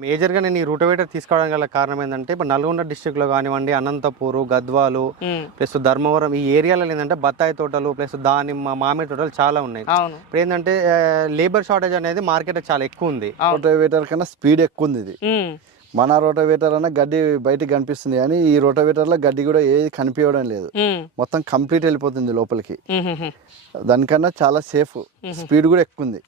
మేజర్గా నేను ఈ రూటవేటర్ తీసుకోవడానికి గల కారణం ఏంటంటే ఇప్పుడు నల్గొండ డిస్టిక్లో కానివ్వండి అనంతపూరు గద్వాలు ప్లస్ ధర్మవరం ఈ ఏరియాలో ఏంటంటే బత్తాయి తోటలు ప్లస్ దానిమ్మ మామిడి తోటలు చాలా ఉన్నాయి. ఇప్పుడు ఏంటంటే లేబర్ షార్టేజ్ అనేది మార్కెట్ చాలా ఎక్కువ ఉంది. రోటోవేటర్ కన్నా స్పీడ్ ఎక్కువ ఉంది ఇది. మన రోటోవేటర్ అన్న గడ్డి బయటికి కనిపిస్తుంది కానీ ఈ రోటోవేటర్లో గడ్డి కూడా ఏది కనిపించడం లేదు. మొత్తం కంప్లీట్ వెళ్ళిపోతుంది లోపలికి. దానికన్నా చాలా సేఫ్. స్పీడ్ కూడా ఎక్కువ ఉంది.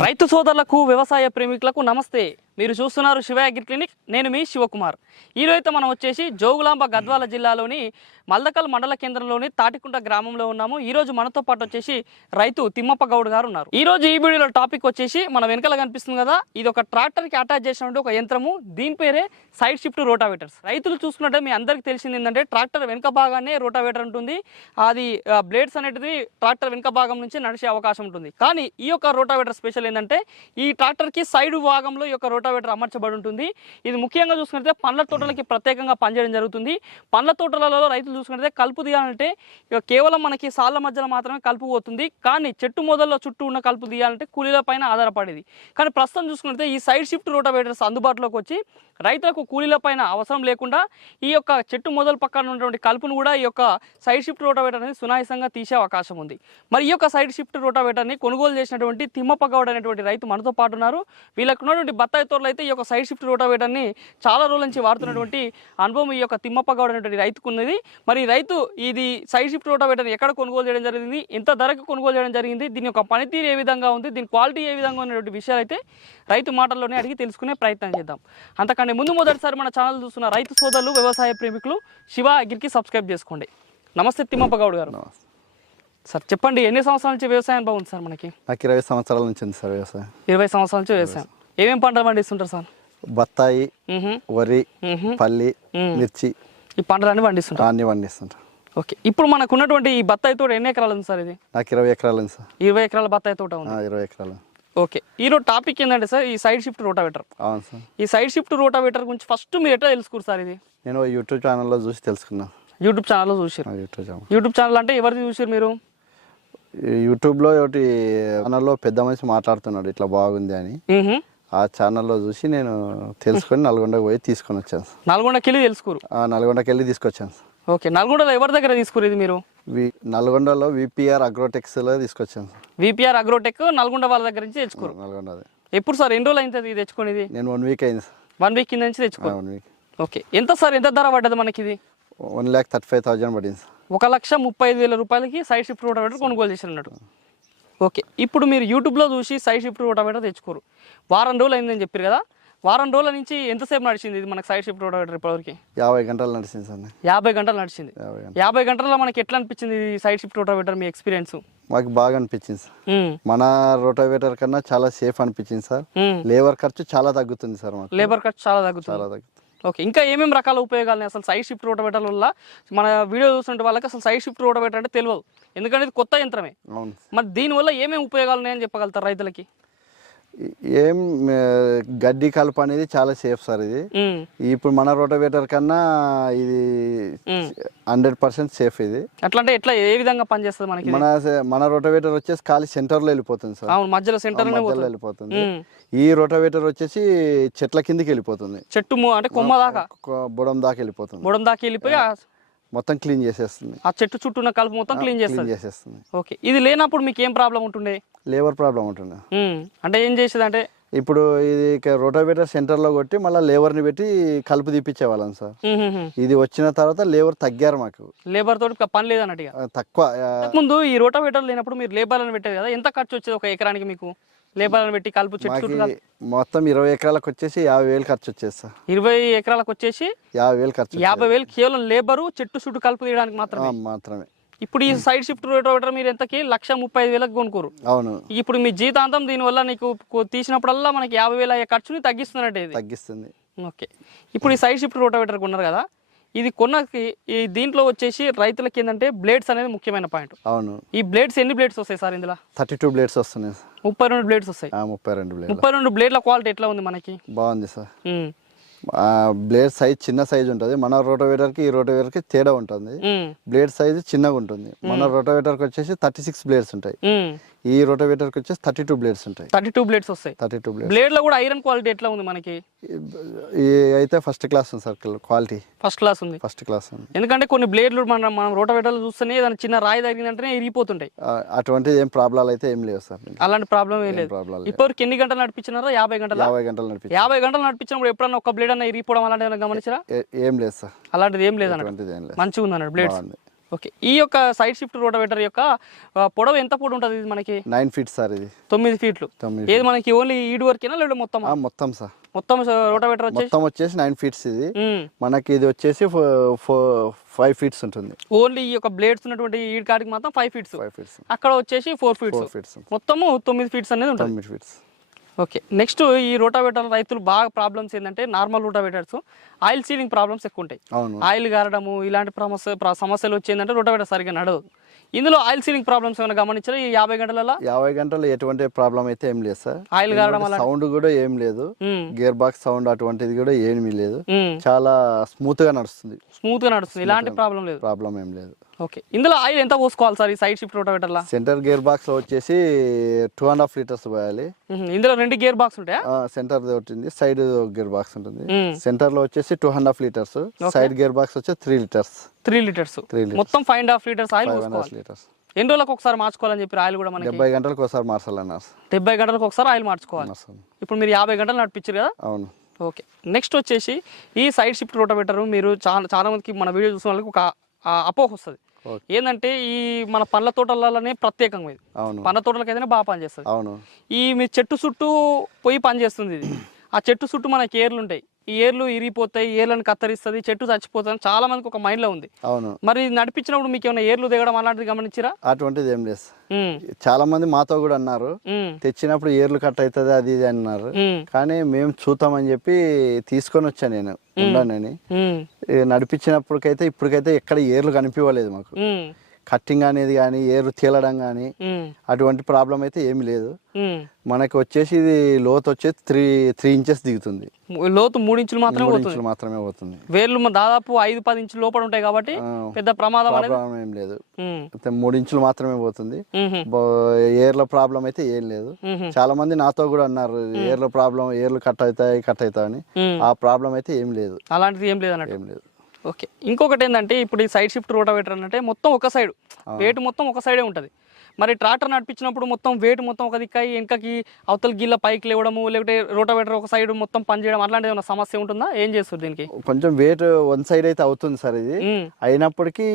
రైతు సోదరులకు వ్యవసాయ ప్రేమికులకు నమస్తే. మీరు చూస్తున్నారు శివ అగ్రి క్లినిక్. నేను మీ శివకుమార్. ఈరోజు మనం వచ్చేసి జోగులాంబ గద్వాల జిల్లాలోని మల్దకల్ మండల కేంద్రంలోని తాటికుంట గ్రామంలో ఉన్నాము. ఈ రోజు మనతో పాటు వచ్చేసి రైతు తిమ్మప్ప గౌడ్ గారు ఉన్నారు. ఈ రోజు ఈ వీడియోలో టాపిక్ వచ్చేసి మన వెనకాల కనిపిస్తుంది కదా ఇది ఒక ట్రాక్టర్కి అటాచ్ చేసినటువంటి ఒక యంత్రము. దీని పేరే సైడ్ షిఫ్ట్ రోటావేటర్స్. రైతులు చూసుకున్నట్టే మీ అందరికీ తెలిసింది ఏంటంటే ట్రాక్టర్ వెనుక భాగానే రోటావేటర్ ఉంటుంది. అది బ్లేడ్స్ అనేది ట్రాక్టర్ వెనుక భాగం నుంచి నడిచే అవకాశం ఉంటుంది. కానీ ఈ యొక్క రోటావేటర్ స్పెషల్ ఏంటంటే ఈ ట్రాక్టర్కి సైడ్ భాగంలో ఈ యొక్క రోటావేటర్ అమర్చబడి ఉంటుంది ఇది ముఖ్యంగా చూసుకుంటే పండ్ల తోటలకి ప్రత్యేకంగా పనిచేయడం జరుగుతుంది. పండ్ల తోటలలో రైతులు చూసుకుంటే కలుపు తీయాలంటే కేవలం మనకి సాళ్ళ మధ్యలో మాత్రమే కలుపు పోతుంది. కానీ చెట్టు మొదల్లో చుట్టూ ఉన్న కలుపు తీయాలంటే కూలీల పైన ఆధారపడేది. కానీ ప్రస్తుతం చూసుకుంటే ఈ సైడ్ షిఫ్ట్ రోటావేటర్స్ అందుబాటులోకి వచ్చి రైతులకు కూలీల పైన అవసరం లేకుండా ఈ యొక్క చెట్టు మొదలు పక్కన ఉన్నటువంటి కలుపును కూడా ఈ యొక్క సైడ్ షిఫ్ట్ రోటావేటర్ అనేది సునాయసంగా తీసే అవకాశం ఉంది. మరి ఈ యొక్క సైడ్ షిఫ్ట్ రోటావేటర్ని కొనుగోలు చేసినటువంటి తిమ్మప్ప గౌడ్ అనేటువంటి రైతు మనతో పాటు ఉన్నారు. వీళ్ళకున్నటువంటి బత్తాయి తోటలు అయితే ఈ యొక్క సైడ్ షిఫ్ట్ రోటావేటర్ని చాలా రోజుల నుంచి వాడుతున్నటువంటి అనుభవం ఈ యొక్క తిమ్మప్ప గౌడ్ అనేటువంటి రైతుకు ఉన్నది మరి రైతు ఇది సైడ్ షిఫ్ట్ రోటావేటర్ని ఎక్కడ కొనుగోలు చేయడం జరిగింది? ఎంత ధరకు కొనుగోలు చేయడం జరిగింది? దీని యొక్క పనితీరు ఏ విధంగా ఉంది? దీని క్వాలిటీ ఏ విధంగా ఉన్నటువంటి విషయాలు అయితే రైతు మాటల్లోనే అడిగి తెలుసుకునే ప్రయత్నం చేద్దాం. అంతకంటే ముందు మొదటిసారి మన ఛానల్ చూస్తున్న రైతు సోదరులు వ్యవసాయ ప్రేమికులు శివ అగ్రికి సబ్స్క్రైబ్ చేసుకోండి. నమస్తే తిమ్మప్ప గౌడ్ గారు. సార్ చెప్పండి ఎన్ని సంవత్సరాల నుంచి వ్యవసాయం అనుభవం ఉంది సార్ మనకి? నాకు ఇరవై సంవత్సరాల నుంచి ఉంది సార్ వ్యవసాయం. ఇరవై సంవత్సరాల నుంచి వ్యవసాయం. ఏమేం పంటలు పండిస్తుంటారు సార్? బత్తాయి. వరి. పల్లి. మిర్చి. ఈ పంటలన్నీ పండిస్తుంటారు? అన్ని పండిస్తుంటారు. ఓకే. ఇప్పుడు మనకు ఉన్నటువంటి ఈ బత్తాయి తోట ఎన్ని ఎకరాలు ఉంది సార్ ఇది? నాకు ఇరవై ఎకరాలు ఉంది సార్. ఇరవై ఎకరాల బత్తాయి తోట ఉంది. ఇరవై ఎకరాలు. ఓకే. ఈరోజు టాపిక్ ఏంటంటే సార్ ఈ సైడ్ షిఫ్ట్ రోటావేటర్. అవును సార్. ఈ సైడ్ షిఫ్ట్ రోటావేటర్ గురించి ఫస్ట్ మీరు ఎట్లా తెలుసుకోరు సార్ ఇది? నేను యూట్యూబ్ ఛానల్లో చూసి తెలుసుకున్నా. యూట్యూబ్ ఛానల్లో చూసారు యూట్యూబ్ ఛానల్. యూట్యూబ్ ఛానల్ అంటే ఎవరిది చూసారు మీరు? యూట్యూబ్లో ఒకటి ఛానల్లో పెద్ద మనిషి మాట్లాడుతున్నాడు ఇట్లా బాగుంది అని. ఆ ఛానల్లో చూసి నేను తెలుసుకొని నల్గొండకు పోయి తీసుకొని వచ్చాను నల్గొండకి వెళ్ళి తెలుసుకోరు? ఆ, నల్గొండకి వెళ్ళి తీసుకొచ్చాను సార్. ఓకే నల్గొండలో ఎవరి దగ్గర తీసుకురు ఇది మీరు? వి నల్గొండలో విపిఆర్ అగ్రోటెక్స్లో తీసుకొచ్చాను విపిఆర్ అగ్రోటెక్ నల్గొండ వాళ్ళ దగ్గర నుంచి తెచ్చుకోరు? నల్గొండ ఎప్పుడు సార్? ఎన్ని రోజులు అయింది ఇది తెచ్చుకునేది? నేను వన్ వీక్ అయింది వన్ వీక్ కింద నుంచి తెచ్చుకోరు? వన్ వీక్ ఓకే ఎంత సార్? ఎంత ధర పడ్డది మనకి ఇది one lakh thirty five thousand పడింది సార్. ఒక లక్ష ముప్పై ఐదు వేల రూపాయలకి సైడ్ షిఫ్ట్ రోటావేటర్ కొనుగోలు చేశారు అన్నట్టు. ఓకే. ఇప్పుడు మీరు యూట్యూబ్లో చూసి సైడ్ షిఫ్ట్ రోటావేటర్ తెచ్చుకోరు. వారం రోజులు అయిందని చెప్పారు కదా? వారం రోజుల నుంచి ఎంతసేపు నడిచింది ఇది మనకి సైడ్ షిఫ్ట్ రోటావేటర్ ఇప్పటివరకు? యాభై గంటలు నడిచింది సార్. యాభై గంటలు నడిచింది. యాభై గంటలు. యాభై గంటల్లో మనకి ఎట్లా అనిపించింది ఈ సైడ్ షిఫ్ట్ రోటావేటర్ మీ ఎక్స్పీరియన్స్? మాకు బాగా అనిపించింది సార్. మన రోటోవేటర్ కన్నా చాలా సేఫ్ అనిపించింది సార్. లేబర్ ఖర్చు చాలా తగ్గుతుంది సార్ మాకు. లేబర్ ఖర్చు చాలా తగ్గుతుంది. చాలా తగ్గుతుంది. ఓకే ఇంకా ఏమేమి రకాల ఉపయోగాలు అసలు సైడ్ షిఫ్ట్ రోటవేటర్ వల్ల మన వీడియో చూస్తుంటే వాళ్ళకి అసలు సైడ్ షిఫ్ట్ రోటవేటర్ అంటే తెలియదు. ఎందుకంటే ఇది కొత్త యంత్రమే. మరి దీనివల్ల ఏమేమి ఉపయోగాలు ఉన్నాయని చెప్పగలుగుతారు రైతులకి? ఏం గడ్డి కలుపు అనేది చాలా సేఫ్ సార్ ఇది. ఇప్పుడు మన రోటోవేటర్ కన్నా ఇది. హండ్రెడ్ పర్సెంట్ సేఫ్ ఇది. అట్లా అంటే ఎట్లా ఏ విధంగా పనిచేస్తుంది మనకి? మన మన రోటోవేటర్ వచ్చేసి ఖాళీ సెంటర్లో వెళ్ళిపోతుంది సార్. అవును మధ్యలో సెంటర్ మధ్యలో వెళ్ళిపోతుంది. ఈ రోటోవేటర్ వచ్చేసి చెట్ల కిందికి వెళ్ళిపోతుంది. చెట్టు అంటే కొమ్మ దాకా? బుడం దాకా వెళ్ళిపోతుంది. బుడం దాకా వెళ్ళిపోయి మొత్తం క్లీన్ చేసేస్తుంది. ఆ చెట్టు చుట్టూ ఉన్న కలుపు మొత్తం క్లీన్ చేస్తుంది. చేసేస్తుంది. ఓకే. ఇది లేనప్పుడు మీకు ఏం ప్రాబ్లం ఉంటుండే? లేబర్ ప్రాబ్లం ఉంటుంది ఉమ్, అంటే ఏం చేసేది అంటే ఇప్పుడు ఇది రోటోవేటర్ సెంటర్లో కొట్టి మళ్ళీ లేబర్ని పెట్టి కలుపు తీపిచ్చే వాళ్ళం సార్ ఇది వచ్చిన తర్వాత లేబర్ తగ్గారు మాకు. లేబర్ తోటి పని లేదన్నట్టు ఇక ఆ, తక్కువ ముందు ఈ రోటావేటర్ లేనప్పుడు మీరు లేబర్లను పెట్టేది కదా ఎంత ఖర్చు వచ్చేది ఒక ఎకరానికి మీకు? లేబర్లను పెట్టి కలుపు చెట్టు. మొత్తం ఇరవై ఎకరాలకు వచ్చేసి యాభై వేలు ఖర్చు వచ్చేది సార్ ఇరవై ఎకరాలకు వచ్చేసి యాభై వేలు ఖర్చు. యాభై వేలు కేవలం లేబరు చెట్టు చుట్టూ కలుపు తీయడానికి మాత్రమే. మాత్రమే. ఇప్పుడు ఈ సైడ్ షిఫ్ట్ రోటావేటర్ మీరు ఎంతకి? లక్ష ముప్పై ఐదు వేలకు కొనుక్కోరు అవును. ఇప్పుడు మీ జీతాంతం దీనివల్ల నీకు తీసినప్పుడల్లా మనకి యాభై వేల అయ్యే ఖర్చుని తగ్గిస్తున్నట్టు తగ్గిస్తుంది. ఓకే. ఇప్పుడు ఈ సైడ్ షిఫ్ట్ రోటావేటర్ కొన్నారు కదా ఇది కొన్నకి ఈ దీంట్లో వచ్చేసి రైతులకి ఏంటంటే బ్లేడ్స్ అనేది ముఖ్యమైన పాయింట్. అవును. ఈ బ్లేడ్స్ ఎన్ని బ్లేడ్స్ వస్తాయి సార్ ఇందులో? థర్టీ టూ బ్లేడ్స్ వస్తున్నాయి ముప్పై రెండు బ్లేడ్స్ వస్తాయి. ముప్పై రెండు బ్లేడ్ ముప్పై రెండు బ్లేడ్ల క్వాలిటీ ఎట్లా ఉంది మనకి? బాగుంది సార్. బ్లేడ్ సైజ్ చిన్న సైజ్ ఉంటుంది. మన రోటోవేటర్కి ఈ రోటోవేటర్కి తేడా ఉంటుంది. బ్లేడ్ సైజ్ చిన్నగా ఉంటుంది. మన రోటోవేటర్కి వచ్చేసి థర్టీ సిక్స్ బ్లేడ్స్ ఉంటాయి. ఈ రోటోవేటర్కి వచ్చేసి థర్టీ టూ బ్లేడ్స్ ఉంటాయి. థర్టీ టూ బ్లేడ్స్ వస్తాయి. Thirty two blades. బ్లేడ్లో కూడా ఐరన్ క్వాలిటీ ఎట్లా ఉంది మనకి? అయితే ఫస్ట్ క్లాస్ ఉంది సార్ క్వాలిటీ. ఫస్ట్ క్లాస్ ఉంది. ఫస్ట్ క్లాస్ ఉంది. ఎందుకంటే కొన్ని బ్లేడ్లు మనం మనం రోటవేటర్లు చూస్తేనే ఏదైనా చిన్న రాయి తగిలిందంటేనే ఇరిగిపోతుంటాయి. ఆ, అటువంటిది ఏం ప్రాబ్లాలు అయితే ఏం లేవు సార్. అలాంటి ప్రాబ్లం ఏం లేదు. ప్రాబ్లం లేదు. ఇప్పటివరకు ఎన్ని గంటలు నడిపించినారా? యాభై గంటల? యాభై గంటలు నడిపించి. యాభై గంటలు నడిపించినప్పుడు ఎప్పుడన్నా ఒక బ్లేడ్ అన్న ఇరిగిపోవడం అలాంటి గమనించరా? ఏ- లేదు సార్. అలాంటిది ఏం లేదు లేదు మంచిగా ఉంది అన్నట్టు బ్లేడ్స్. ఓకే. ఈ యొక్క సైడ్ షిఫ్ట్ రోటవేటర్ యొక్క పొడవు ఎంత పొడవు ఉంటుంది ఇది మనకి? నైన్ ఫీట్ సార్ ఇది. తొమ్మిది ఫీట్లు ఏది మనకి ఓన్లీ ఈడు వరకేనా లేదా మొత్తం మొత్తం సార్ మొత్తం రోటవేటర్ మొత్తం వచ్చేసి నైన్ ఫీట్స్ ఇది. ఉమ్. మనకి ఇది వచ్చేసి ఫైవ్ ఫీట్స్ ఉంటుంది. ఓన్లీ ఈ యొక్క బ్లేడ్స్ ఉన్నటువంటి ఈ కాడికి మాత్రం ఫైవ్ ఫీట్స్ ఫైవ్ ఫీట్స్ అక్కడ వచ్చేసి ఫోర్ ఫీట్స్ ఫీట్స్ మొత్తము తొమ్మిది ఫీట్స్ అనేది ఉంటుంది. తొమ్మిది ఫీట్స్ ఓకే. నెక్స్ట్ ఈ రోటావేటర్ రైతులు బాగా ప్రాబ్లమ్స్ ఏంటంటే normal rotavators oil sealing problems ఎక్కువ ఉంటాయి. అవును. ఆయిల్ గారడము ఇలాంటి సమస్య సమస్యలు వచ్చేందంటే రోటావేటర్ సరిగ్గా నడవదు. ఇందులో ఆయిల్ సీలింగ్ ప్రాబ్లమ్స్ ఏమైనా గమనించారా? ఈ యాభై గంటలలో యాభై గంటలు ఎటువంటి ప్రాబ్లం అయితే ఏం లేదు సార్. ఆయిల్ గారడం అలా సౌండ్ కూడా ఏం లేదు. గేర్ బాక్స్ సౌండ్ అటువంటిది కూడా ఏమీ లేదు. చాలా స్మూత్గా నడుస్తుంది. స్మూత్గా నడుస్తుంది. ఇలాంటి ప్రాబ్లం లేదు. ప్రాబ్లం ఏం లేదు. ఓకే. ఇందులో ఆయిల్ ఎంత పోసుకోవాలి సార్ ఈ సైడ్ షిఫ్ట్ రోటావేటర్లా సెంటర్ గేర్ బాక్స్లో వచ్చేసి టూ అండ్ హాఫ్ లీటర్స్ పోయాలి. ఇందులో రెండు గేర్ బాక్స్ ఉంటాయా? సెంటర్ ఉంటుంది సైడ్ గేర్ బాక్స్ ఉంటుంది. సెంటర్లో వచ్చేసి two and half litres side gear box వచ్చి త్రీ లీటర్స్ త్రీ లీటర్స్ మొత్తం five and half litres oil litres ఎన్ని రోజులకు ఒకసారి మార్చుకోవాలని చెప్పి ఆయిల్ కూడా మనకి? డెబ్బై గంటలకు ఒకసారి మార్చాలన్నారు డెబ్బై గంటలకు ఒకసారి ఆయిల్ మార్చుకోవాలి. ఇప్పుడు మీరు యాభై గంటలు నడిపించారు కదా? అవును. ఓకే. నెక్స్ట్ వచ్చేసి ఈ సైడ్ షిఫ్ట్ రోటోవేటర్ మీరు చాలా చాలా మందికి మన వీడియో చూసిన వాళ్ళకి ఒక అపోహ వస్తుంది. ఏంటంటే ఈ మన పండ్ల తోటలలోనే ప్రత్యేకంగా ఇది. పండ్ల తోటలకైతేనే బాగా పనిచేస్తుంది. అవును. ఈ మీ చెట్టు చుట్టూ పోయి పనిచేస్తుంది ఇది. ఆ చెట్టు చుట్టూ మనకి ఏర్లు ఉంటాయి ఈ ఏర్లు ఇరిగిపోతాయి ఏర్లను కత్తరిస్తుంది చెట్టు చచ్చిపోతుంది చాలా మందికి ఒక మైండ్లో ఉంది. అవును. మరి నడిపించినప్పుడు మీకు ఏమైనా ఏర్లు దిగడం అలాంటిది గమనించిరా? అటువంటిది ఏం లేదు చాలా మంది మాతో కూడా అన్నారు తెచ్చినప్పుడు ఏర్లు కట్ అవుతుంది అది ఇది అన్నారు. కానీ మేము చూద్దామని చెప్పి తీసుకొని వచ్చా నేను ఉండానని. ఉమ్, నడిపించినప్పటికైతే ఇప్పటికైతే ఎక్కడ ఏర్లు కనిపించలేదు మాకు. కట్టింగ్ అనేది కానీ ఏరు తేలడం కానీ అటువంటి ప్రాబ్లం అయితే ఏమీ లేదు. మనకి వచ్చేసి ఇది లోతు వచ్చేసి త్రీ త్రీ ఇంచెస్ దిగుతుంది. లోతు మూడు ఇంచులు మాత్రమే ఇంచులు మాత్రమే పోతుంది. వేర్లు దాదాపు ఐదు పది ఇంచుల లోపల ఉంటాయి కాబట్టి పెద్ద ప్రమాదం ప్రాబ్లం ఏం లేదు. మూడు ఇంచులు మాత్రమే పోతుంది. ఏర్ల ప్రాబ్లం అయితే ఏం లేదు. చాలా మంది నాతో కూడా అన్నారు ఏర్ల ప్రాబ్లం ఏర్లు కట్ అవుతాయి కట్ అవుతాయి అని. ఉమ్. ఆ ప్రాబ్లం అయితే ఏం లేదు. అలాంటిది ఏం లేదన్నట్టు ఏం లేదు. ఓకే. ఇంకొకటి ఏంటంటే ఇప్పుడు ఈ సైడ్ షిఫ్ట్ రోటావేటర్ అంటే మొత్తం ఒక సైడ్ వెయిట్ మొత్తం ఒక సైడే ఉంటుంది. మరి ట్రాక్టర్ నడిపించినప్పుడు మొత్తం వెయిట్ మొత్తం ఒక దిక్కాయి వెనకకి అవతల గిల్ల పైకి లేవడము లేకపోతే రోటావేటర్ ఒక సైడ్ మొత్తం పనిచేయడం అట్లాంటి ఏమైనా సమస్య ఉంటుందా? ఏం చేస్తారు దీనికి? కొంచెం వెయిట్ వన్ సైడ్ అయితే అవుతుంది సార్ ఇది. అయినప్పటికీ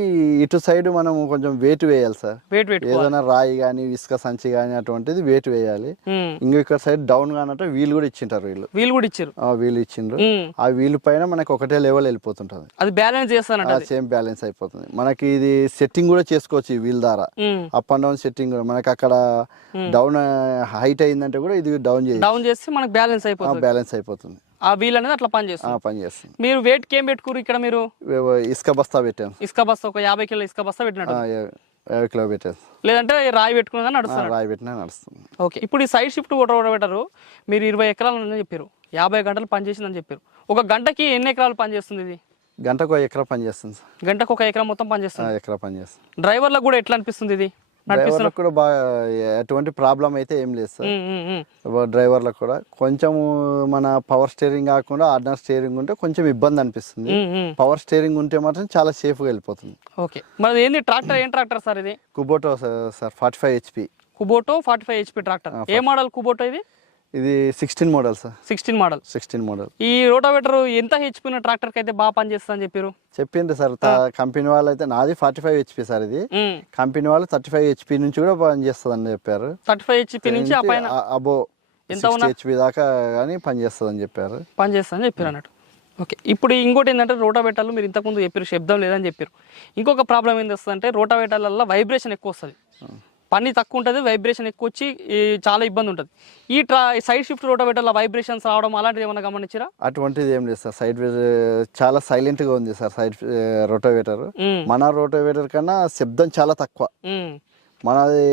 ఇటు సైడ్ మనం కొంచెం వెయిట్ వేయాలి సార్. వెయిట్ వెయిట్ ఏదైనా రాయి కానీ ఇసుక సంచి కానీ అటువంటిది వెయిట్ వేయాలి. ఇంకో ఇక్కడ సైడ్ డౌన్ కానట్టు వీలు కూడా ఇచ్చింటారు వీళ్ళు. వీలు కూడా ఇచ్చారు. ఆ వీలు ఇచ్చిండ్రు. ఆ వీలు పైన మనకి ఒకటే లెవెల్ వెళ్ళిపోతుంటుంది. అది బ్యాలెన్స్ చేస్తానంట అది. సేమ్ బ్యాలెన్స్ అయిపోతుంది. మనకి ఇది సెట్టింగ్ కూడా చేసుకోవచ్చు ఈ వీల్ ద్వారా. అప్ అండ్ డౌన్ సెట్టింగ్ కూడా మనకి అక్కడ డౌన్ హైట్ అయిందంటే కూడా ఇది డౌన్ చేసి డౌన్ చేస్తే మనకు బ్యాలెన్స్ అయిపోతుంది. బ్యాలెన్స్ అయిపోతుంది. ఆ వీల్ అనేది అట్లా ఆ, పనిచేస్తుంది పని చేస్తుంది. మీరు వెయిట్ ఏం పెట్టుకురు ఇక్కడ మీరు? ఇసుక బస్తా పెట్టాం. ఇసుక బస్తా ఒక యాభై కిలో ఇసుక బస్తా పెట్టినట్టు. యాభై కిలో పెట్టాం. లేదంటే రాయి పెట్టుకున్నదా నడుస్తారు రాయి పెట్టినా నడుస్తుంది. ఓకే. ఇప్పుడు ఈ సైడ్ షిఫ్ట్ పెట్టరు మీరు ఇరవై ఎకరాలు ఉందని చెప్పారు యాభై గంటలు పనిచేసిందని చెప్పారు ఒక గంటకి ఎన్ని ఎకరాలు పనిచేస్తుంది ఇది? గంటకు ఒక ఎకరా పని చేస్తుంది సార్. గంటకు ఒక ఎకరం మొత్తం పనిచేస్తుంది ఎకరా పని చేస్తుంది. డ్రైవర్లకు కూడా ఎట్లా అనిపిస్తుంది ఇది? డ్రైవర్లకు కూడా బాగా ఎటువంటి ప్రాబ్లం అయితే ఏం లేదు సార్. డ్రైవర్లకు కూడా. కొంచెము మన పవర్ స్టీరింగ్ కాకుండా ఆర్డినరీ స్టీరింగ్ ఉంటే కొంచెం ఇబ్బంది అనిపిస్తుంది. పవర్ స్టీరింగ్ ఉంటే మాత్రం చాలా సేఫ్గా వెళ్ళిపోతుంది. ఓకే. మరి ఏంది ట్రాక్టర్ ఏం ట్రాక్టర్ సార్ ఇది? Kubota sir forty five HP Kubota forty five HP tractor. ఏ మోడల్ కుబోటో ఇది? ఇది sixteen model sir sixteen model sixteen model ఈ రోటావేటర్ ఎంత హెచ్పి ఉన్న ట్రాక్టర్కి అయితే బాగా పనిచేస్తుంది అని చెప్పారు చెప్పిండ్రు సార్ కంపెనీ వాళ్ళు అయితే నాది ఫార్టీ ఫైవ్ హెచ్పి సార్ ఇది. కంపెనీ వాళ్ళు థర్టీ ఫైవ్ హెచ్పి నుంచి కూడా పనిచేస్తుందని చెప్పారు. థర్టీ ఫైవ్ హెచ్పి నుంచి అబో ఎంత హెచ్పి దాకా కానీ పనిచేస్తుందని చెప్పారు. పనిచేస్తుందని చెప్పారు అన్నట్టు. ఓకే ఇప్పుడు ఇంకోటి ఏంటంటే రోటావేటర్లు మీరు ఇంతకుముందు చెప్పారు శబ్దం లేదని చెప్పారు ఇంకొక ప్రాబ్లం ఏంది వస్తుందంటే రోటావేటర్లలో వైబ్రేషన్ ఎక్కువ వస్తుంది. పని తక్కువ ఉంటుంది వైబ్రేషన్ ఎక్కువ వచ్చి ఈ చాలా ఇబ్బంది ఉంటుంది. ఈ ట్రా సైడ్ షిఫ్ట్ రోటావేటర్ల వైబ్రేషన్స్ రావడం అలాంటిది ఏమైనా గమనించరా? అటువంటిది ఏం లేదు సార్. సైడ్ చాలా సైలెంట్గా ఉంది సార్ సైడ్ రోటోవేటర్ మన రోటోవేటర్ కన్నా శబ్దం చాలా తక్కువ. మనది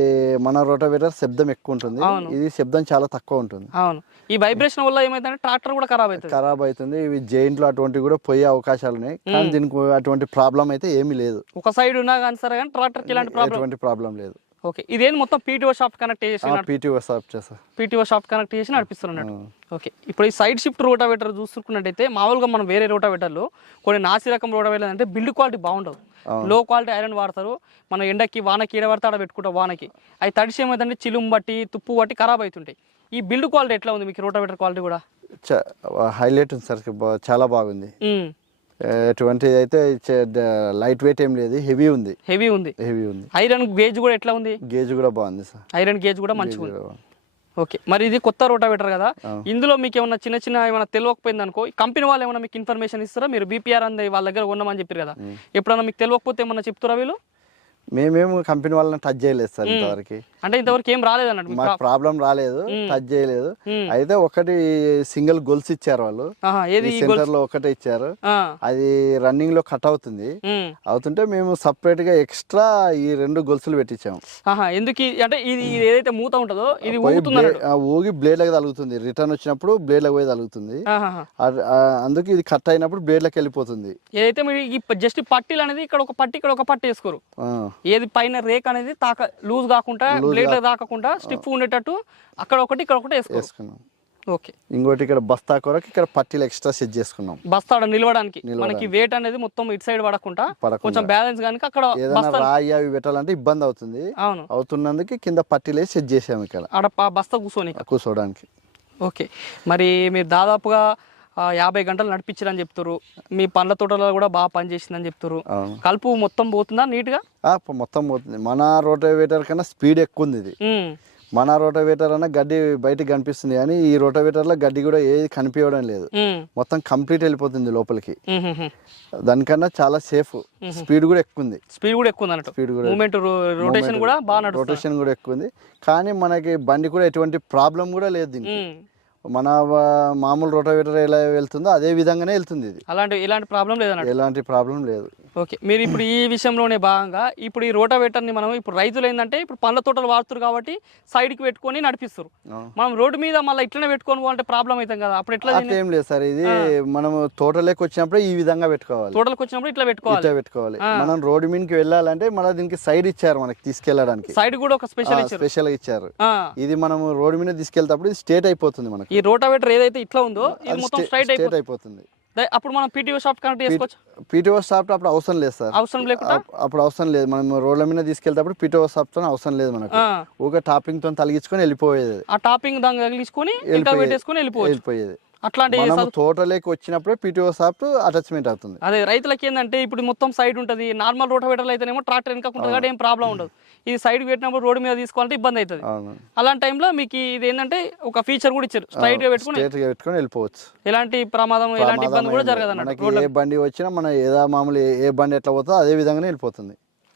మన రోటవేటర్ శబ్దం ఎక్కువ ఉంటుంది. ఇది శబ్దం చాలా తక్కువ ఉంటుంది. అవును. ఈ వైబ్రేషన్ వల్ల ఏమైందంటే ట్రాక్టర్ కూడా ఖరాబ్ అవుతుంది. ఖరాబ్ అవుతుంది. ఇవి జైంట్లు అటువంటివి కూడా పోయే అవకాశాలు ఉన్నాయి. కానీ దీనికి అటువంటి ప్రాబ్లం అయితే ఏమీ లేదు. ఒక సైడ్ ఉన్నా కానీ సరే కానీ ట్రాక్టర్కి ఇలాంటి ప్రాబ్లం లేదు. ఓకే. ఇదేంటి మొత్తం పీటీఓ షాఫ్ట్ కనెక్ట్ చేసి పీటీ సాఫ్ చేస్తా. పీటీఓ షాఫ్ట్ కనెక్ట్ చేసి నడిపిస్తున్నట్టు ఓకే. ఇప్పుడు ఈ సైడ్ షిఫ్ట్ రోటావేటర్ చూసుకున్నట్టయితే మామూలుగా మనం వేరే రోటావేటర్లు కొన్ని నాసి రకం రోటావేటర్ అంటే బిల్డ్ క్వాలిటీ బాగుండదు. లో క్వాలిటీ ఐరన్ వాడతారు. మనం ఎండకి వానకి ఈడ పడితే ఆడ పెట్టుకుంటాం వానకి. అవి తడిసి ఏమైందంటే చిలుము బట్టి తుప్పు బట్టి ఖరాబ్ అవుతుంటాయి. ఈ బిల్డ్ క్వాలిటీ ఎట్లా ఉంది మీకు రోటావేటర్ క్వాలిటీ కూడా? హైలైట్ ఉంది సార్ చాలా బాగుంది. ఎటువంటి అయితే లైట్ వెయిట్ ఏం లేదు హెవీ ఉంది. హెవీ ఉంది. హెవీ ఉంది. ఐరన్ గేజ్ కూడా ఎట్లా ఉంది? గేజ్ కూడా బాగుంది సార్ ఐరన్ గేజ్ కూడా మంచిగా ఉంది. ఓకే మరి ఇది కొత్త రోటావేటర్ కదా? ఇందులో మీకు ఏమైనా చిన్న చిన్న ఏమైనా తెలియకపోయింది అనుకో కంపెనీ వాళ్ళు ఏమైనా మీకు ఇన్ఫర్మేషన్ ఇస్తారా? మీరు బీపీఆర్ అంది వాళ్ళ దగ్గర ఉన్నామని చెప్పారు కదా. ఎప్పుడైనా మీకు తెలియకపోతే ఏమన్నా చెప్తారా వీళ్ళు? మేమేమో కంపెనీ వాళ్ళని టచ్ చేయలేదు సార్ ఇంతవరకు. అంటే ఇంతవరకు ఏం రాలేదన్నట్టు మీకు మాకు ప్రాబ్లం రాలేదు టచ్ చేయలేదు. అయితే ఒకటి సింగిల్ గొలుసు ఇచ్చారు వాళ్ళు. సెంటర్లో ఒకటే ఇచ్చారు. అది రన్నింగ్లో కట్ అవుతుంది. అవుతుంటే మేము సపరేట్గా ఎక్స్ట్రా ఈ రెండు గొలుసులు పెట్టించాము. ఎందుకు అంటే ఇది ఏదైతే మూత ఉంటుందో ఇది అన్నట్టు? ఊగి బ్లేడ్లకు తగులుతుంది. రిటర్న్ వచ్చినప్పుడు బ్లేడ్లకు పోయి తగులుతుంది. ఆ అందుకు ఇది కట్ అయినప్పుడు బ్లేడ్లకు వెళ్ళిపోతుంది. ఏదైతే జస్ట్ పట్టీలు అనేది ఇక్కడ ఒక పట్టి ఇక్కడ ఒక పట్టి వేసుకోరు. ఏది పైన రేక్ అనేది తాక లూజ్ కాకుండా బ్లేడ్ తాకకుండా స్టిఫ్ ఉండేటట్టు అక్కడ ఒకటి ఇక్కడ ఒకటి వేసుకున్నాం. ఓకే. ఇంకోటి ఇక్కడ బస్తా కొరకు ఇక్కడ పట్టీలు ఎక్స్ట్రా సెట్ చేసుకున్నాం. బస్తాడ నిలవడానికి. మనకి వెయిట్ అనేది మొత్తం ఇటు సైడ్ పడకుండా. కొంచెం బ్యాలెన్స్ కనుక అక్కడ ఏదైనా బస్తా రాయి అవి పెట్టాలంటే ఇబ్బంది అవుతుంది. అవును. అవుతున్నందుకు కింద పట్టీలు సెట్ చేసాము ఇక్కడ. ఆడ బస్తా కూర్చొని కూర్చోవడానికి ఓకే. మరి మీరు దాదాపుగా యాభై గంటలు నడిపించారని చెప్తారు మీ పండ్ల తోటలో కూడా బాగా పనిచేసిందని చెప్తారు కలుపు మొత్తం పోతుందా నీట్గా? మొత్తం పోతుంది. మన రోటోవేటర్ కన్నా స్పీడ్ ఎక్కువ ఉంది ఇది. మన రోటోవేటర్ అన్న గడ్డి బయటికి కనిపిస్తుంది కానీ ఈ రోటోవేటర్లో గడ్డి కూడా ఏది కనిపించడం లేదు. మొత్తం కంప్లీట్ వెళ్ళిపోతుంది లోపలికి. దానికన్నా చాలా సేఫ్. స్పీడ్ కూడా ఎక్కువ ఉంది. స్పీడ్ కూడా ఎక్కువ స్పీడ్ కూడా రొటేషన్ కూడా బాగా నడుస్తుంది. రొటేషన్ కూడా ఎక్కువ ఉంది. కానీ మనకి బండి కూడా ఎటువంటి ప్రాబ్లం కూడా లేదు దీనికి. మన మామూలు రోటోవేటర్ ఎలా వెళ్తుందో అదే విధంగానే వెళ్తుంది ఇది. అలాంటి ఇలాంటి ప్రాబ్లం లేదన్నట్టు? ఎలాంటి ప్రాబ్లం లేదు. ఓకే మీరు ఇప్పుడు ఈ విషయంలోనే భాగంగా ఇప్పుడు ఈ రోటావేటర్ని మనం ఇప్పుడు రైతులు ఏంటంటే ఇప్పుడు పండ్ల తోటలు వాడుతారు కాబట్టి సైడ్కి పెట్టుకొని నడిపిస్తారు. మనం రోడ్డు మీద మళ్ళీ ఇట్లనే పెట్టుకొని పోవాలంటే ప్రాబ్లం అవుతాం కదా అప్పుడు ఎట్లా ఏం లేదు సార్ ఇది మనము తోటలోకి వచ్చినప్పుడే ఈ విధంగా పెట్టుకోవాలి. తోటలకు వచ్చినప్పుడు ఇట్లా పెట్టుకోవాలి. ఇట్లా పెట్టుకోవాలి. మనం రోడ్డు మీదకి వెళ్ళాలంటే మళ్ళీ దీనికి సైడ్ ఇచ్చారు మనకి తీసుకెళ్ళడానికి. సైడ్ కూడా ఒక స్పెషల్ స్పెషల్ ఇచ్చారు. ఇది మనము రోడ్డు మీద తీసుకెళ్తేప్పుడు ఇది స్టేట్ అయిపోతుంది మనకి. ఈ రోటావేటర్ ఏదైతే ఇట్లా ఉందో ఇది మొత్తం స్ట్రైట్ అయిపోతుంది. అప్పుడు మనం పీటీఓ షాప్ కనెక్ట్ చేసుకోవచ్చు? పీటీఓ స్టాప్ అప్పుడు అవసరం లేదు సార్. అవసరం లేకుండా? అప్- అప్పుడు అవసరం లేదు. మనం రోడ్ల మీద తీసుకెళ్తేప్పుడు పీటీఓ స్టాప్తో అవసరం లేదు మనకు. ఊక టాపింగ్తో తలిగించుకొని వెళ్ళిపోయేది. ఆ టాపింగ్ దాన్ని తగిలించుకొని ఇంకా. పెట్టేసుకొని వెళ్ళిపోయేది. అట్లాంటి తోటలోకి వచ్చినప్పుడే పీటీఓ షాప్ అటాచ్మెంట్ అవుతుంది. అదే రైతులకి ఏంటంటే ఇప్పుడు మొత్తం సైడ్ ఉంటుంది. నార్మల్ రోటావేటర్లు అయితేనేమో ట్రాక్టర్ వెనక ఉంటుంది కాబట్టి ఏం ప్రాబ్లం ఉండదు. ఇది సైడ్ పెట్టినప్పుడు రోడ్డు మీద తీసుకోవాలంటే ఇబ్బంది అవుతుంది. అలాంటి టైంలో మీకు ఇది ఏంటంటే ఒక ఫీచర్ కూడా ఇచ్చారు. స్ట్రైట్గా పెట్టుకుని పెట్టుకొని వెళ్ళిపోవచ్చు. ఎలాంటి ప్రమాదం ఎలాంటి ఇబ్బంది కూడా జరగదు ఏ బండి వచ్చినా మన ఏదా మామూలు ఏ- బండి ఎట్లా పోతుందో అదే విధంగానే వెళ్ళిపోతుంది.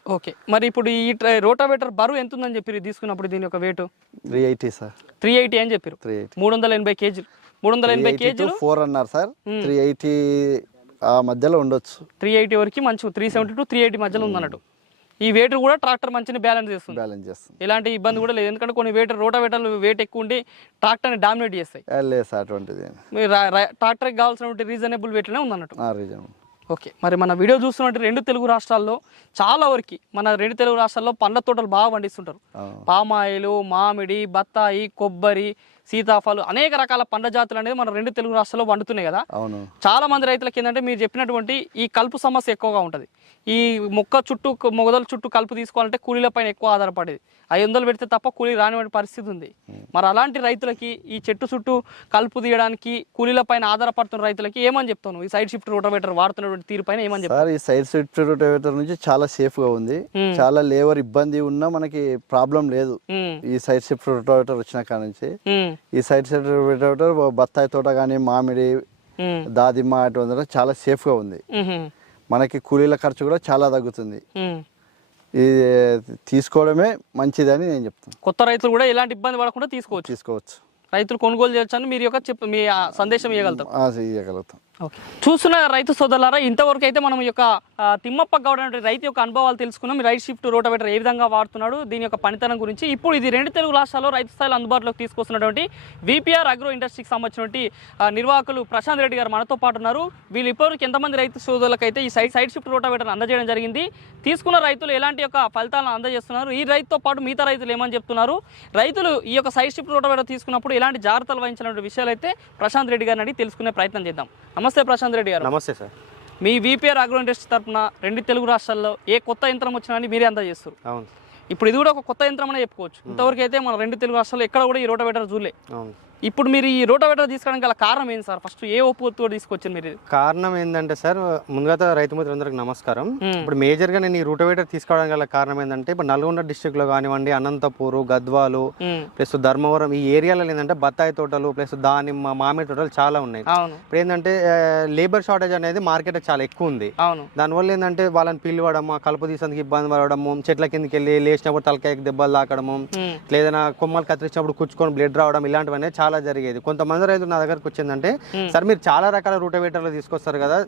ఓకే. మరి ఇప్పుడు ఈ ట్రై- రోటావేటర్ బరువు ఎంత ఉందని చెప్పారు తీసుకున్నప్పుడు దీని యొక్క weight three eighty sir. Three eighty అని చెప్పారు మూడు వందల ఎనభై కేజీలు. మూడు వందల ఎనభై కేజీలు? ఫోర్ అన్నారు సార్. త్రీ ఎయిటీ ఆ మధ్యలో ఉండొచ్చు. త్రీ ఎయిటీ వరకు మంచి three seventy to three eighty మధ్యలో ఉందన్నట్టు. ఈ వెయిట్ కూడా ట్రాక్టర్ మంచిగా బ్యాలెన్స్ చేస్తుంది. బ్యాలెన్స్ చేస్తుంది. ఎలాంటి ఇబ్బంది కూడా లేదు. ఎందుకంటే కొన్ని వెయిట్ రోటావేటర్లు వెయిట్ ఎక్కువ ఉండి ట్రాక్టర్ని డామినేట్ చేస్తాయి. లేదు సార్ అటువంటిది ట్రాక్టర్కి కావాల్సినటువంటి రీజనబుల్ వెయిట్లోనే ఉందన్నట్టు. ఆ రీజన్ ఓకే. మరి మన వీడియో చూస్తున్నట్టు రెండు తెలుగు రాష్ట్రాల్లో చాలా వరకు మన రెండు తెలుగు రాష్ట్రాల్లో పండ్ల తోటలు బాగా పండిస్తుంటారు. పామాయిలు మామిడి బత్తాయి కొబ్బరి సీతాఫలం అనేక రకాల పండ్ల జాతులు అనేది మన రెండు తెలుగు రాష్ట్రాల్లో వండుతున్నాయి కదా. చాలా మంది రైతులకి ఏంటంటే మీరు చెప్పినటువంటి ఈ కలుపు సమస్య ఎక్కువగా ఉంటుంది. ఈ మొక్క చుట్టూ మొగదల చుట్టూ కలుపు తీసుకోవాలంటే కూలీల పైన ఎక్కువ ఆధారపడేది. ఐదు వందలు పెడితే తప్ప కూలీ రానివంటి పరిస్థితి ఉంది. మరి అలాంటి రైతులకి ఈ చెట్టు చుట్టూ కలుపు తీయడానికి కూలీల పైన ఆధారపడుతున్న రైతులకి ఏమని చెప్తాను ఈ సైడ్ షిఫ్ట్ రోటోవేటర్ వాడుతున్నటువంటి తీరు పైన ఏమని చెప్తాను సార్ ఈ సైడ్ స్విఫ్ట్ రోటేవేటర్ నుంచి చాలా సేఫ్గా ఉంది చాలా లేవర్ ఇబ్బంది ఉన్నా మనకి ప్రాబ్లం లేదు. ఈ సైడ్ షిఫ్ట్ రోటేవేటర్ వచ్చిన కాడ నుంచి. ఈ సైడ్ షిఫ్ట్ రోటేవేటర్ బత్తాయి తోట కానీ మామిడి దాదిమ్మ అటువంటి చాలా సేఫ్గా ఉంది మనకి కూలీల ఖర్చు కూడా చాలా తగ్గుతుంది. ఇది తీసుకోవడమే మంచిదని నేను చెప్తాను కొత్త రైతులు కూడా ఎలాంటి ఇబ్బంది పడకుండా తీసుకోవచ్చు. తీసుకోవచ్చు. రైతులు కొనుగోలు చేయొచ్చు అని మీరు యొక్క చెప్ప మీ ఆ సందేశం ఇవ్వగలుగుతాం ఓకే చూస్తున్న రైతు సోదరులారా ఇంతవరకు అయితే మనం ఈ యొక్క తిమ్మప్ప గౌడ్ అనే రైతు యొక్క అనుభవాలు తెలుసుకున్నాం. రైట్ షిఫ్ట్ రోటోవేటర్ ఏ విధంగా వాడుతున్నాడు దీని యొక్క పనితనం గురించి. ఇప్పుడు ఇది రెండు తెలుగు రాష్ట్రాల్లో రైతు స్థాయిలో అందుబాటులోకి తీసుకొస్తున్నటువంటి విపిఆర్ అగ్రో ఇండస్ట్రీకి సంబంధించినటువంటి నిర్వాహకులు ప్రశాంత్ రెడ్డి గారు మనతో పాటు ఉన్నారు. వీళ్ళు ఇప్పటివరకు ఎంతమంది రైతు సోదరులకైతే అయితే ఈ సైడ్ సైడ్ షిఫ్ట్ రోటోవేటర్ అందజేయడం జరిగింది. తీసుకున్న రైతులు ఎలాంటి యొక్క ఫలితాలను అందజేస్తున్నారు? ఈ రైతుతో పాటు మిగతా రైతులు ఏమని చెప్తున్నారు? రైతులు ఈ యొక్క సైడ్ షిఫ్ట్ రోటోవేటర్ తీసుకున్నప్పుడు ఎలాంటి జాగ్రత్తలు వహించాలనే విషయాలు అయితే ప్రశాంత్ రెడ్డి గారిని అడిగి తెలుసుకునే ప్రయత్నం చేద్దాం. నమస్తే ప్రశాంత్ రెడ్డి గారు. నమస్తే సార్. మీ విపిఆర్ అగ్రో ఇండస్ట్రీ తరపున రెండు తెలుగు రాష్ట్రాల్లో ఏ కొత్త యంత్రం వచ్చినా అని మీరే అందజేస్తారు. అవును. ఇప్పుడు ఇది కూడా ఒక కొత్త యంత్రం అనే చెప్పుకోవచ్చు. ఇంతవరకు అయితే మన రెండు తెలుగు రాష్ట్రాల్లో ఎక్కడ కూడా ఈ రోటోవేటర్ చూడలే అవును. ఇప్పుడు మీరు ఈ రోటోవేటర్ తీసుకోవడానికి గల కారణం ఏంటి సార్? ఫస్ట్ ఏ ఒప్పుతో తీసుకొచ్చారు మీరు? కారణం ఏంటంటే సార్ ముందుగా రైతు మిత్రులందరికీ నమస్కారం. ఇప్పుడు మేజర్గా నేను ఈ రూటోవేటర్ తీసుకోవడానికి గల కారణం ఏంటంటే ఇప్పుడు నల్గొండ డిస్టిక్లో కానివ్వండి అనంతపూరు గద్వాలు ప్లస్ ధర్మవరం ఈ ఏరియాలలో ఏంటంటే బత్తాయి తోటలు ప్లస్ దానిమ్మ మామిడి తోటలు చాలా ఉన్నాయి. ఇప్పుడు ఏంటంటే లేబర్ షార్టేజ్ అనేది మార్కెట్ చాలా ఎక్కువ ఉంది. దానివల్ల ఏంటంటే వాళ్ళని పిలవడం ఆ కలుపు తీసేందుకు ఇబ్బంది పడడము చెట్ల కిందకి వెళ్ళి లేచినప్పుడు తలకాయకి దెబ్బలు తాకడము లేదన్నా కొమ్మలు కత్తిరించినప్పుడు కుచ్చుకొని బ్లడ్ రావడం ఇలాంటివన్నీ చాలా జరిగేది. కొంతమంది రైతులు నా దగ్గరకు వచ్చిందంటే. సార్ మీరు చాలా రకాల రూటవేటర్లు తీసుకొస్తారు కదా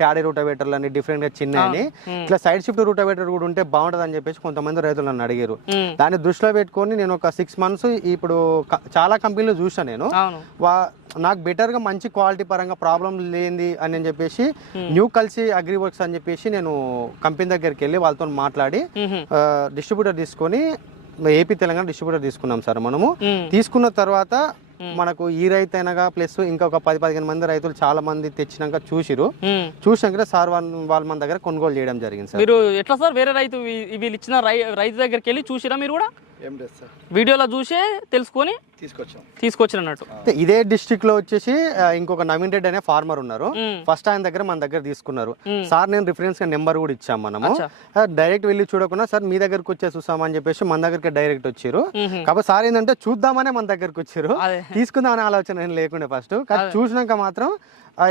ప్యాడీ రూటవేటర్లు అని డిఫరెంట్గా చిన్న అని. ఇట్లా సైడ్ షిఫ్ట్ రూటవేటర్ కూడా ఉంటే బాగుంటుంది అని చెప్పేసి కొంతమంది రైతులు నన్ను అడిగారు. దాన్ని దృష్టిలో పెట్టుకొని నేను ఒక సిక్స్ మంత్స్ ఇప్పుడు చాలా కంపెనీలు చూసాను నేను. నాకు బెటర్గా మంచి క్వాలిటీ పరంగా ప్రాబ్లం లేనిది అని చెప్పేసి న్యూ కలిసి అగ్రి వర్క్స్ అని చెప్పేసి నేను కంపెనీ దగ్గరికి వెళ్ళి వాళ్ళతో మాట్లాడి డిస్ట్రిబ్యూటర్ తీసుకొని ఏపీ తెలంగాణ డిస్ట్రిబ్యూటర్ తీసుకున్నాం సార్ మనము. తీసుకున్న తర్వాత మనకు ఈ రైతు అయినగా ప్లస్ ఇంకొక పది పదిహేను మంది రైతులు చాలా మంది తెచ్చినాక చూసిరు. చూసినాక సార్ వాళ్ళు వాళ్ళ మన దగ్గర కొనుగోలు చేయడం జరిగింది సార్. మీరు ఎట్లా సార్ వేరే రైతు వీళ్ళు ఇచ్చిన రైతు దగ్గరికి వెళ్ళి చూసిరా మీరు కూడా? ఏం లేదు సార్. వీడియోలో చూసే తెలుసుకొని తీసుకొచ్చాం. తీసుకొచ్చిన అన్నట్టు అయితే ఇదే డిస్ట్రిక్ట్లో వచ్చేసి ఆ, ఇంకొక నవీన్ రెడ్డి అనే ఫార్మర్ ఉన్నారు. ఫస్ట్ ఆయన దగ్గర మన దగ్గర తీసుకున్నారు. సార్ నేను రిఫరెన్స్గా నెంబర్ కూడా ఇచ్చాం మనము. డైరెక్ట్ వెళ్ళి చూడకుండా సార్ మీ దగ్గరకు వచ్చే చూసామని చెప్పేసి మన దగ్గరికి డైరెక్ట్ వచ్చారు. కాబట్టి సార్ ఏంటంటే చూద్దామనే మన దగ్గరకు వచ్చారు. అదే. తీసుకుందాం అనే ఆలోచన ఏం లేకుండే ఫస్ట్ కానీ చూసినాక మాత్రం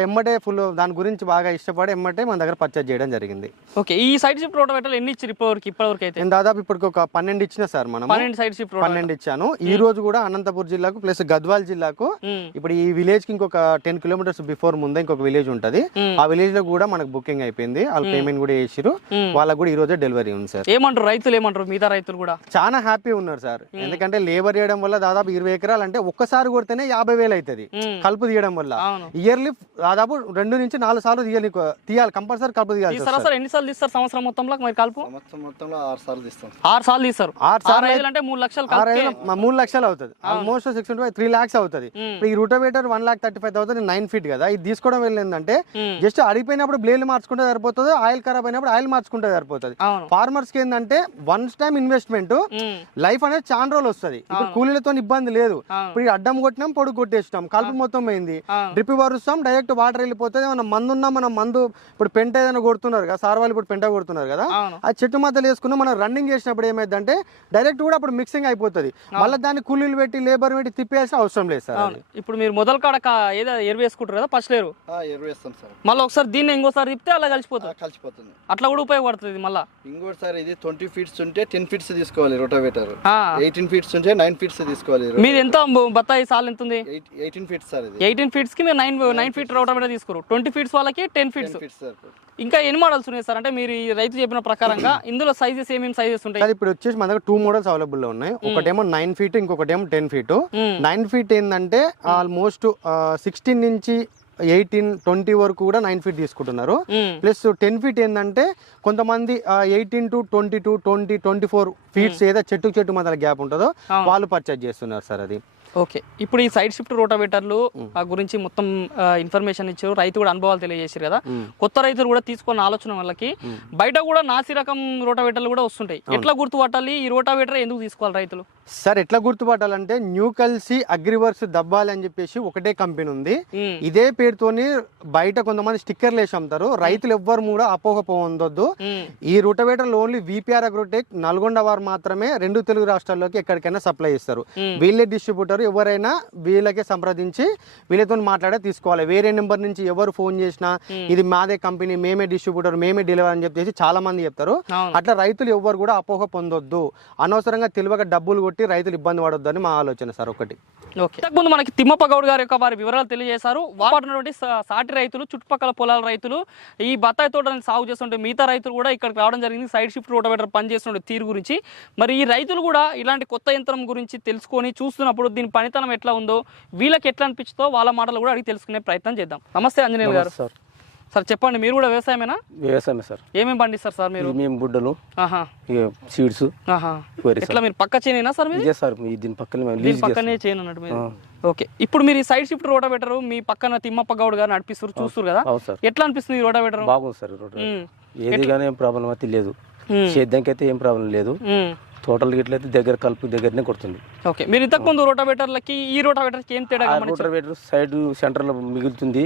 ఎమ్మటే ఫుల్ దాని గురించి బాగా ఇష్టపడి ఎమ్మటే మన దగ్గర పర్చేజ్ చేయడం జరిగింది. ఓకే ఈ సైడ్ షిఫ్ట్ రోటోవేటర్ ఎన్ని ఇచ్చారు ఇప్పటివరకు ఇప్పటివరకు అయితే? నేను దాదాపు ఇప్పటికి ఒక పన్నెండు ఇచ్చిన సార్ మనం పన్నెండు సైడ్ షిఫ్ట్ రోటోవేటర్ పన్నెండు ఇచ్చాను. ఈ రోజు కూడా అనంతపూర్ జిల్లాకు ప్లస్ గద్వాల్ జిల్లాకు ఇప్పుడు ఈ విలేజ్కి ఇంకొక టెన్ కిలోమీటర్స్ బిఫోర్ ముందే ఇంకొక విలేజ్ ఉంటది. ఆ విలేజ్లో కూడా మనకు బుకింగ్ అయిపోయింది. వాళ్ళు పేమెంట్ కూడా చేసిరు. వాళ్ళకు కూడా ఈ రోజే డెలివరీ ఉంది సార్. ఏమంటారు రైతులు ఏమంటారు మిగతా రైతులు కూడా? చాలా హ్యాపీ ఉన్నారు సార్. ఎందుకంటే లేబర్ చేయడం వల్ల దాదాపు ఇరవై ఎకరాలు అంటే ఒక్కసారి కొడితేనే యాభై వేలు అవుతుంది. కలుపు తీయడం వల్ల. ఇయర్లీ దాదాపు రెండు నుంచి నాలుగు సార్లు తీయాలి తీయాలి కంపల్సరీ కలుపు తీయాలి తీస్తారా సార్? ఎన్నిసార్లు తీస్తారు సంవత్సరం మొత్తంలో మరి కలుపు? సంవత్సరం మొత్తంలో ఆరు సార్లు తీస్తాం ఆరు సార్లు తీస్తారు. ఆరు సార్లు అంటే మూడు లక్షలు ఆరు మ- మూడు లక్షలు అవుతుంది. Almost six twenty three lakhs అవుతుంది. ఈ rotavator one lakh thirty five thousand nine feet కదా. ఇది తీసుకోవడం వల్ల ఏంటంటే ఉమ్, జస్ట్ అడిగిపోయినప్పుడు బ్లేడ్ మార్చుకుంటే సరిపోతుంది ఆయిల్ ఖరాబ్ అయినప్పుడు ఆయిల్ మార్చుకుంటే సరిపోతుంది. ఫార్మర్స్కి ఏంటంటే వన్స్ టైం ఇన్వెస్ట్మెంట్ లైఫ్ అనేది చాలా రోజులు వస్తుంది. ఇప్పుడు కూలీలతో ఇబ్బంది లేదు. ఇప్పుడు ఈ అడ్డం కొట్టినాం పొడుగు కొట్టేసినాం. కలుపు మొత్తం అవును. డ్రిప్ పరుస్తాం డైరెక్ట్ వాటర్ వెళ్ళిపోతుంది మనం మందు ఉన్నా మనం మందు ఇప్పుడు పెంట ఏదైనా కొడుతున్నారు కదా సార్ వాళ్ళు ఇప్పుడు పెంట కొడుతున్నారు కదా ఆ చెట్టు మధ్యలో వేసుకుని మనం రన్నింగ్ చేసినప్పుడు ఏమైందంటే డైరెక్ట్ కూడా అప్పుడు మిక్సింగ్ అయిపోతుంది. మళ్ళీ దాన్ని కూలీలు పెట్టి లేబర్ పెట్టి తిప్పేయాల్సిన అవసరం లేదు సార్ ఇప్పుడు మీరు మొదల కాడ ఏదో ఎరువు వేసుకుంటారు కదా ఫస్ట్ లేరు ఎరువు వేస్తాం సార్. మళ్ళీ ఒకసారి దీన్ని ఇంకోసారి తిప్పితే అలా కలిసిపోతుంది. కలిసిపోతుంది. అట్లా కూడా ఉపయోగపడుతుంది ఇది మళ్ళా. ఇంకోటి సార్ ఇది ట్వంటీ ఫీట్స్ ఉంటే టెన్ ఫీట్స్ తీసుకోవాలి రోటోవేటర్ ఆ, ఎయిటీన్ ఫీట్స్ ఉంటే నైన్ ఫీట్స్ తీసుకోవాలి. మీది ఎంత బత్తాయి సాల్ ఎంత ఉంది? ఎయిటీన్ ఫీట్స్ సార్ ఇది. ఎయిటీన్ ఫీట్స్కి మీరు నైన్ నైన్ ఫీట్ రోటర్ తీసుకోరు. ట్వంటీ ఫీట్స్ వాళ్ళకి టెన్ ఫీట్స్. ఇంకా ఎన్ని మోడల్స్ ఉన్నాయి సార్? అంటే మీరు రైతు చెప్పిన ప్రకారంగా ఇందులో సైజెస్ ఏమేమి సైజెస్ ఉంటాయి? ఇప్పుడు వచ్చేసి మన దగ్గర టూ మోడల్స్ అవైలబుల్లో ఉన్నాయి ఒకటేమో నైన్ ఫీట్ ఇంకొకటేమో టెన్ ఫీట్. నైన్ ఫీట్ ఏంటంటే ఆల్మోస్ట్ సిక్స్టీన్ నుంచి ఎయిటీన్ ట్వంటీ వరకు కూడా నైన్ ఫీట్ తీసుకుంటున్నారు. ప్లస్ టెన్ ఫీట్ ఏంటంటే కొంతమంది eighteen to twenty two twenty twenty four feets ఏదో చెట్టు చెట్టు మధ్య గ్యాప్ ఉంటుందో. వాళ్ళు పర్చేజ్ చేస్తున్నారు సార్ అది. ఓకే. ఇప్పుడు ఈ సైడ్ షిఫ్ట్ రోటావేటర్లు ఆ గురించి మొత్తం ఇన్ఫర్మేషన్ ఇచ్చారు. రైతు కూడా అనుభవాలు తెలియజేశారు కదా. కొత్త రైతులు కూడా తీసుకున్న ఆలోచన వాళ్ళకి బయట కూడా నాసి రకం రోటావేటర్లు కూడా వస్తుంటాయి. ఎట్లా గుర్తుపట్టాలి? ఈ రోటావేటర్ ఎందుకు తీసుకోవాలి రైతులు? సార్ ఎట్లా గుర్తుపట్టాలంటే న్యూ కలిసి అగ్రివర్క్స్ దబ్బాలి అని చెప్పేసి ఒకటే కంపెనీ ఉంది. ఇదే పేరుతోని బయట కొంతమంది స్టిక్కర్లు వేసి అమ్ముతారు. రైతులు ఎవ్వరు కూడా అపోహ పొందొద్దు. ఈ rotavator only VPR Agrotech Nalgonda వారు మాత్రమే రెండు తెలుగు రాష్ట్రాల్లోకి ఎక్కడికైనా సప్లై చేస్తారు. వీళ్ళే డిస్ట్రిబ్యూటర్. ఎవరైనా వీళ్ళకే సంప్రదించి వీళ్ళతో మాట్లాడే తీసుకోవాలి. వేరే నెంబర్ నుంచి ఎవరు ఫోన్ చేసినా ఇది మాదే కంపెనీ మేమే డిస్ట్రిబ్యూటర్ మేమే డెలివరీ అని చెప్పేసి చాలా మంది చెప్తారు. అట్లా రైతులు ఎవ్వరు కూడా అపోహ పొందొద్దు. అనవసరంగా తెలియక డబ్బులు కొట్టి రైతులు ఇబ్బంది పడొద్దు అని మా ఆలోచన సార్ ఒకటి. ఓకే. ఇంతకుముందు మనకి తిమ్మప్ప గౌడ్ గారి యొక్క వారి వివరాలు తెలియజేశారు. వాడినటువంటి సాటి రైతులు చుట్టుపక్కల పొలాల రైతులు ఈ బత్తాయి తోటని సాగు చేస్తుంటే మిగతా రైతులు కూడా ఇక్కడికి రావడం జరిగింది. సైడ్ షిఫ్ట్ రోటోవేటర్ పనిచేస్తున్న తీరు గురించి. మరి ఈ రైతులు కూడా ఇలాంటి కొత్త యంత్రం గురించి తెలుసుకొని చూస్తున్నప్పుడు దీని పనితనం ఎట్లా ఉందో వీళ్ళకి ఎట్లా అనిపించుతో వాళ్ళ మాటలు కూడా అడిగి తెలుసుకునే ప్రయత్నం చేద్దాం. నమస్తే ఆంజనేయులు గారు. సార్. సార్ చెప్పండి మీరు కూడా వ్యవసాయమేనా? వ్యవసాయమే సార్. ఏమేమి పండిస్తారు సార్ మీరు? మేము గుడ్డలు సీడ్స్ ఎట్లా మీరు పక్క చేయనా సార్ మీరు సార్ దీని పక్కన పక్కనే చేయను అన్నట్టు మీరు. ఓకే. ఇప్పుడు మీరు ఈ సైడ్ షిఫ్ట్ రోటావేటర్ మీ పక్కన తిమ్మప్ప గౌడ్ గారు నడిపిస్తారు చూస్తారు కదా? ఎట్లా అనిపిస్తుంది ఈ రోటావేటర్? బాగుంది సార్ ఏది కానీ ఏం ప్రాబ్లం అయితే లేదు. సేద్యానికి అయితే ఏం ప్రాబ్లం లేదు. టోటల్ గిట్ల అయితే దగ్గర కలుపు దగ్గరనే కొడుతుంది. ఓకే మీరు ఇంతకు ముందు రోటావేటర్లకి ఈ రోటావేటర్కి ఏం తేడా ఆ గమనించారు? రోటర్ వేటర్ సైడ్ సెంటర్లో మిగులుతుంది.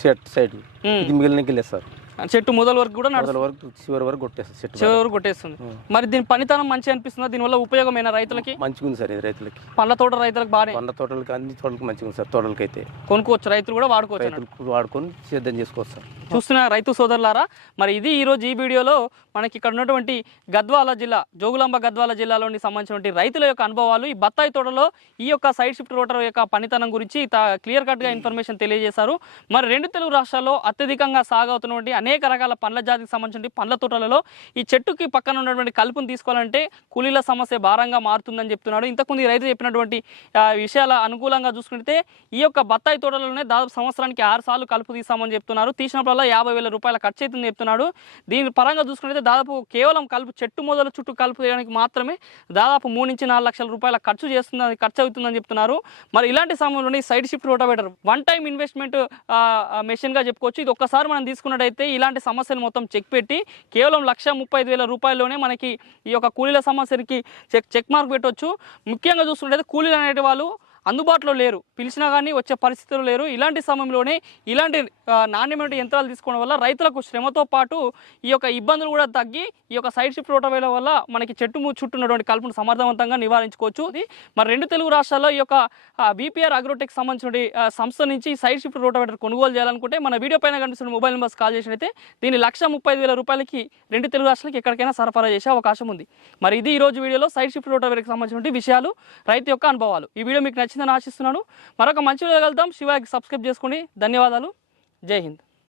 Set side. ఇది మిగిలినకి లేదు సార్. చెట్టు మొదల వరకు కూడా మొదల వరకు చివరి వరకు కొట్టేస్తుంది చివరి వరకు. కొట్టేస్తుంది. మరి దీని పనితనం మంచి అనిపిస్తుందా? దీనివల్ల ఉపయోగమైన రైతులకి? మంచిగా ఉంది సార్ ఇది రైతులకి. పండ్ల తోట రైతులకు బాగానే. పండ్ల తోటలకి అన్ని తోటలకి మంచిగా ఉంది సార్ తోటలకి అయితే కొనుక్కోవచ్చు రైతులు కూడా వాడుకోవచ్చు. రైతులు వాడుకొని సిద్ధం చేసుకోవచ్చు సార్. చూస్తున్న రైతు సోదరులారా మరి ఇది ఈరోజు ఈ వీడియోలో మనకి ఇక్కడ ఉన్నటువంటి గద్వాల జిల్లా జోగులాంబ గద్వాల జిల్లాలోని సంబంధించినటువంటి రైతుల యొక్క అనుభవాలు ఈ బత్తాయి తోటలో ఈ యొక్క సైడ్ షిఫ్ట్ రోటర్ యొక్క పనితనం గురించి క్లియర్ కట్గా ఇన్ఫర్మేషన్ తెలియజేశారు. మరి రెండు తెలుగు రాష్ట్రాల్లో అత్యధికంగా సాగవుతున్నటువంటి అనేక రకాల పండ్ల జాతికి సంబంధించిన పండ్ల తోటలలో ఈ చెట్టుకి పక్కన ఉన్నటువంటి కలుపును తీసుకోవాలంటే కూలీల సమస్య భారంగా మారుతుందని చెప్తున్నాడు. ఇంతకుముందు రైతు చెప్పినటువంటి విషయాల అనుకూలంగా చూసుకుంటే ఈ యొక్క బత్తాయి తోటలోనే దాదాపు సంవత్సరానికి ఆరు సార్లు కలుపు తీసామని చెప్తున్నారు. తీసినప్పుడల్లా యాభై వేల రూపాయల ఖర్చు అవుతుందని చెప్తున్నాడు. దీని పరంగా చూసుకుంటే దాదాపు కేవలం కలుపు చెట్టు మొదల చుట్టూ కలుపు తీయడానికి మాత్రమే దాదాపు మూడు నుంచి నాలుగు లక్షల రూపాయల ఖర్చు చేస్తుందని ఖర్చు అవుతుందని చెప్తున్నారు. మరి ఇలాంటి సమయంలోనే side shift rotavator one time investment మెషిన్గా చెప్పుకోవచ్చు. ఇది ఒక్కసారి మనం తీసుకున్నట్టయితే ఇలాంటి సమస్యలు మొత్తం చెక్ పెట్టి కేవలం లక్ష ముప్పై ఐదు వేల రూపాయల్లోనే మనకి ఈ యొక్క కూలీల సమస్యకి చెక్ చెక్ మార్క్ పెట్టవచ్చు ముఖ్యంగా చూసుకుంటే కూలీలు అనేటి వాళ్ళు అందుబాటులో లేరు. పిలిచినా కానీ వచ్చే పరిస్థితులు లేరు. ఇలాంటి సమయంలోనే ఇలాంటి నాణ్యమైన యంత్రాలు తీసుకోవడం వల్ల రైతులకు శ్రమతో పాటు ఈ యొక్క ఇబ్బందులు కూడా తగ్గి ఈ యొక్క సైడ్ షిఫ్ట్ రోటవేల వల్ల మనకి చెట్టు చుట్టున్నటువంటి కలుపును సమర్థవంతంగా నివారించుకోవచ్చు. ఇది మరి రెండు తెలుగు రాష్ట్రాల్లో ఈ యొక్క బీపీఆర్ అగ్రోటెక్ సంబంధించిన సంస్థ నుంచి సైడ్ షిఫ్ట్ రోటవేటర్ కొనుగోలు చేయాలనుకుంటే మన వీడియో పైన కనిపిస్తున్న మొబైల్ నెంబర్స్ కాల్ చేసినైతే దీని లక్ష ముప్పై వేల రూపాయలకి రెండు తెలుగు రాష్ట్రాలకి ఎక్కడికైనా సరఫరా చేసే అవకాశం ఉంది. మరి ఇది ఈ రోజు వీడియోలో సైడ్ షిఫ్ట్ రోటవేటర్కి సంబంధించిన విషయాలు రైతు యొక్క అనుభవాలు. ఈ వీడియో మీకు నచ్చిందని ఆశిస్తున్నాను. మరొక మంచి వీడియో కలుద్దాం. శివాకి సబ్స్క్రైబ్ చేసుకోండి. ధన్యవాదాలు. జై హింద్.